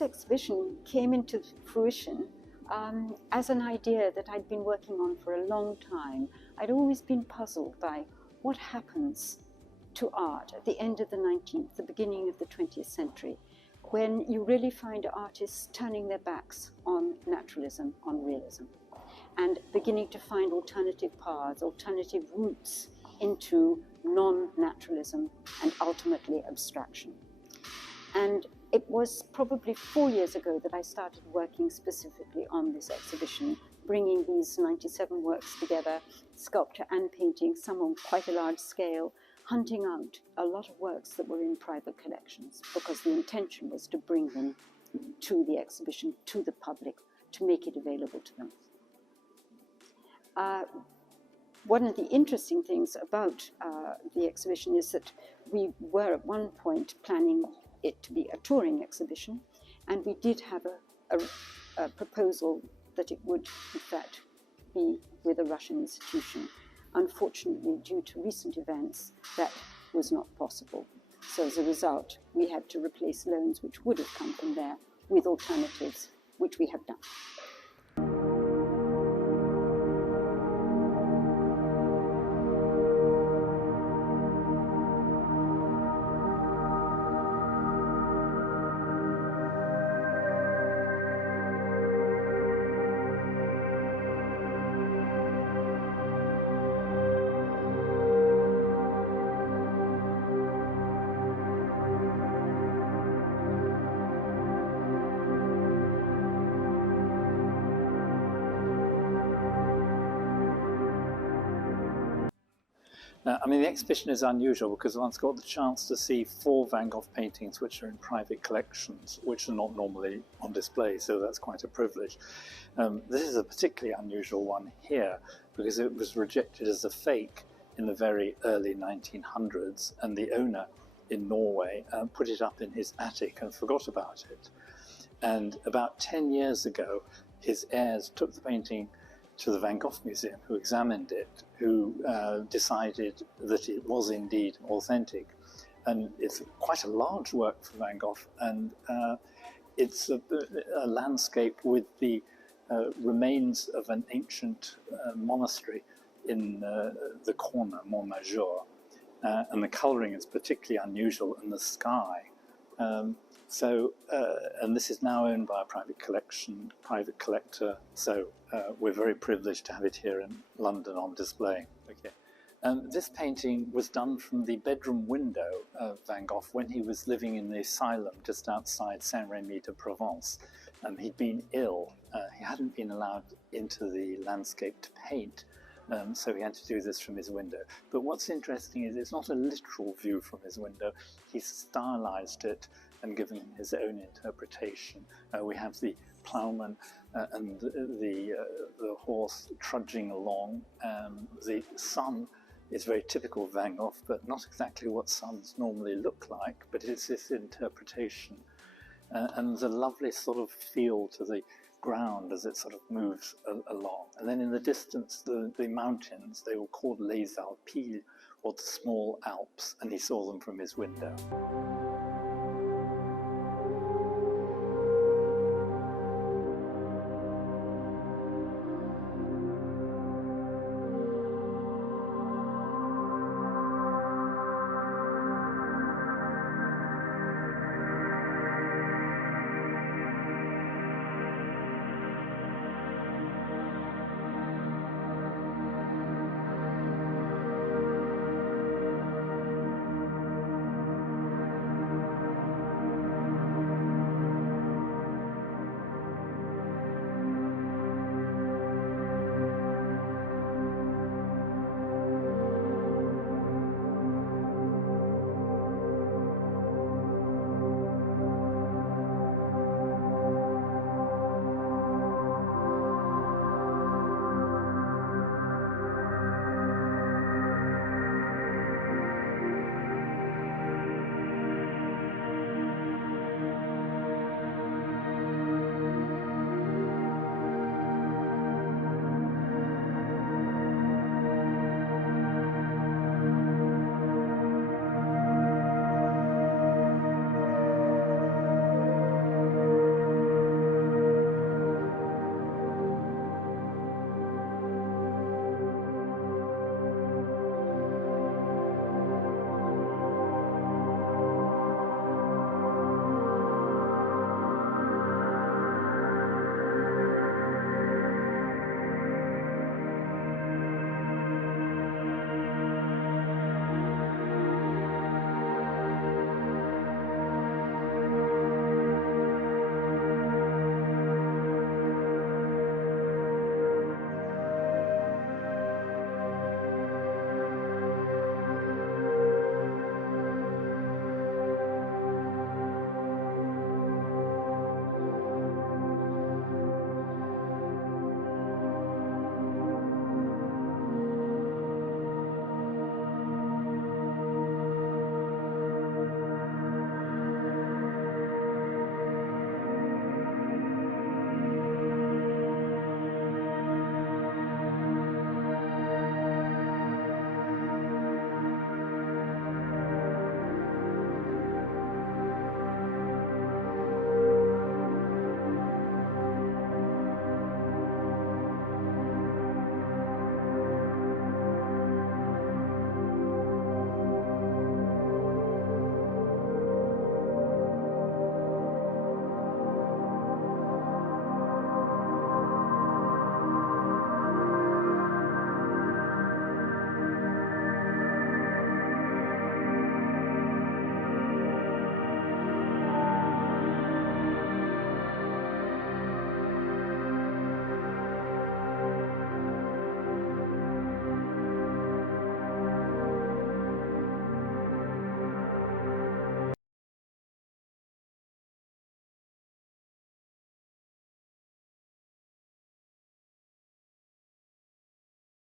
this exhibition came into fruition as an idea that I'd been working on for a long time. I'd always been puzzled by what happens to art at the end of the 19th, the beginning of the 20th century, when you really find artists turning their backs on naturalism, on realism, and beginning to find alternative paths, alternative routes into non-naturalism and ultimately abstraction. And it was probably 4 years ago that I started working specifically on this exhibition, bringing these 97 works together, sculpture and painting, some on quite a large scale, hunting out a lot of works that were in private collections, because the intention was to bring them to the exhibition, to the public, to make it available to them. One of the interesting things about the exhibition is that we were at one point planning it to be a touring exhibition, and we did have a proposal that it would in fact be with a Russian institution. Unfortunately, due to recent events, that was not possible. So as a result, we had to replace loans which would have come from there with alternatives, which we have done. I mean, the exhibition is unusual because one's got the chance to see 4 Van Gogh paintings which are in private collections, which are not normally on display, so that's quite a privilege. This is a particularly unusual one here because it was rejected as a fake in the very early 1900s, and the owner in Norway put it up in his attic and forgot about it. And about 10 years ago, his heirs took the painting to the Van Gogh Museum, who examined it, who decided that it was indeed authentic. And it's quite a large work for Van Gogh, and it's a landscape with the remains of an ancient monastery in the corner, Montmajour. And the colouring is particularly unusual, and the sky. And this is now owned by a private collector, so we're very privileged to have it here in London on display. Okay. This painting was done from the bedroom window of Van Gogh when he was living in the asylum just outside Saint-Rémy-de-Provence. He'd been ill, he hadn't been allowed into the landscape to paint, so he had to do this from his window. But what's interesting is it's not a literal view from his window. He's stylized it and given his own interpretation. We have the ploughman and the horse trudging along. The sun is very typical of Van Gogh, but not exactly what suns normally look like, but it's this interpretation. And there's a lovely sort of feel to the ground as it sort of moves along. And then in the distance, the mountains, they were called les Alpilles, or the small Alps, and he saw them from his window.